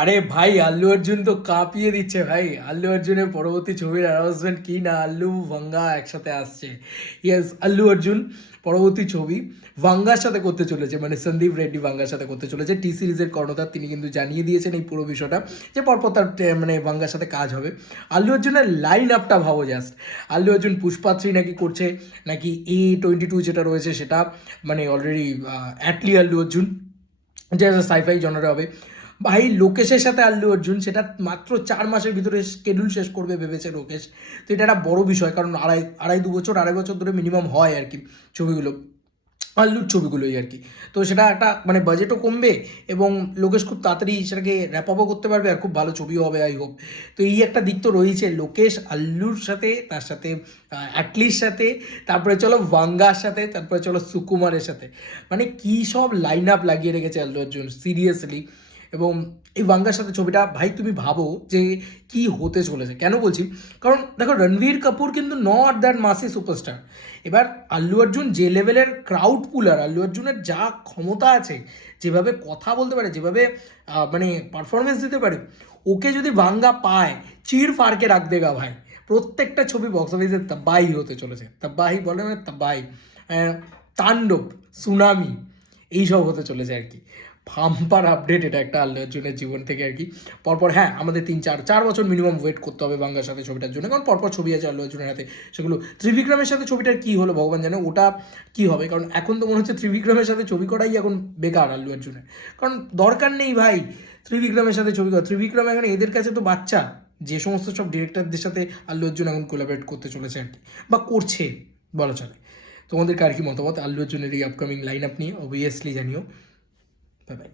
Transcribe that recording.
আরে ভাই, আল্লু অর্জুন তো কাঁপিয়ে দিচ্ছে ভাই। আল্লু অর্জুনের পরবর্তী ছবির অ্যানাউন্সমেন্ট কি না, আল্লু ভাঙ্গা একসাথে আসছে। ইয়েস, আল্লু অর্জুন পরবর্তী ছবি ভাঙ্গার সাথে করতে চলেছে, মানে সন্দীপ রেড্ডি ভাঙ্গার সাথে করতে চলেছে। টি সিরিজের কর্ণধার তিনি কিন্তু জানিয়ে দিয়েছেন এই পুরো বিষয়টা, যে পরপর তার মানে ভাঙ্গার সাথে কাজ হবে। আল্লু অর্জুনের লাইন আপটা ভাবো জাস্ট। আল্লু অর্জুন পুষ্পা 3 নাকি করছে, নাকি A22 যেটা রয়েছে সেটা, মানে অলরেডি অ্যাটলি আল্লু অর্জুন যে সাইফাই জনারে হবে। ভাই লোকেশের সাথে আল্লু অর্জুন, সেটা মাত্র 4 মাসের ভিতরে স্কেডিউল শেষ করবে ভেবেছে লোকেশ। তো এটা একটা বড় বিষয়, কারণ আড়াই বছর ধরে মিনিমাম হয় আর কি ছবিগুলো, আল্লুর ছবিগুলোই আর কি। তো সেটা একটা মানে বাজেটও কমবে, এবং লোকেশ খুব তাড়াতাড়ি সেটাকে র্যাপ আপও করতে পারবে, আর খুব ভালো ছবিও হবে আই হোপ। তো এই একটা দিক তো রয়েছে লোকেশ আল্লুর সাথে, তার সাথে অ্যাটলির সাথে, তারপরে চলো ভাঙ্গার সাথে, তারপরে চলো সুকুমারের সাথে। মানে কী সব লাইন আপ লাগিয়ে রেখেছে আল্লু অর্জুন সিরিয়াসলি। এবং এই ভাঙ্গার সাথে ছবিটা ভাই তুমি ভাবো যে কি হতে চলেছে। কেন বলছি, কারণ দেখো রণবীর কাপুর কিন্তু নট দ্যাট মাসি সুপারস্টার। এবার আল্লু অর্জুন যে লেভেলের ক্রাউড পুলার, আল্লু অর্জুনের যা ক্ষমতা আছে, যেভাবে কথা বলতে পারে, যেভাবে মানে পারফরমেন্স দিতে পারে, ওকে যদি ভাঙ্গা পায় চির ফারকে রাখ দেগা ভাই। প্রত্যেকটা ছবি বক্স অফিসে তাবাই হতে চলেছে, তাবাই বলে মানে তাবাই, তাণ্ডব, সুনামি, এইসব হতে চলেছে আর কি। ফাম্পার আপডেট এটা একটা আল্লু অর্জুনের জীবন থেকে আর কি। পরপর হ্যাঁ, আমাদের 3-4 বছর মিনিমাম ওয়েট করতে হবে বাংলার সাথে ছবিটার জন্য, কারণ পরপর ছবি আছে আল্লু অর্জুনের হাতে। সেগুলো ত্রিবিক্রমের সাথে ছবিটার কী হলো ভগবান জানে, ওটা কী হবে। কারণ এখন তো মনে হচ্ছে ত্রিবিক্রমের সাথে ছবি করাই এখন বেকার আল্লু অর্জুনের, কারণ দরকার নেই ভাই ত্রিবিক্রমের সাথে ছবি করা। ত্রিবিক্রম এখন এদের কাছে তো বাচ্চা, যে সমস্ত সব ডিরেক্টরদের সাথে আল্লু অর্জুন এখন কোলাবরেট করতে চলেছে আর কি, বা করছে বলা চলে। তোমাদের কার কি মতামত আল্লু অর্জুনের এই আপকামিং লাইন আপ নিয়ে অবভিয়াসলি জানিও। Bye bye.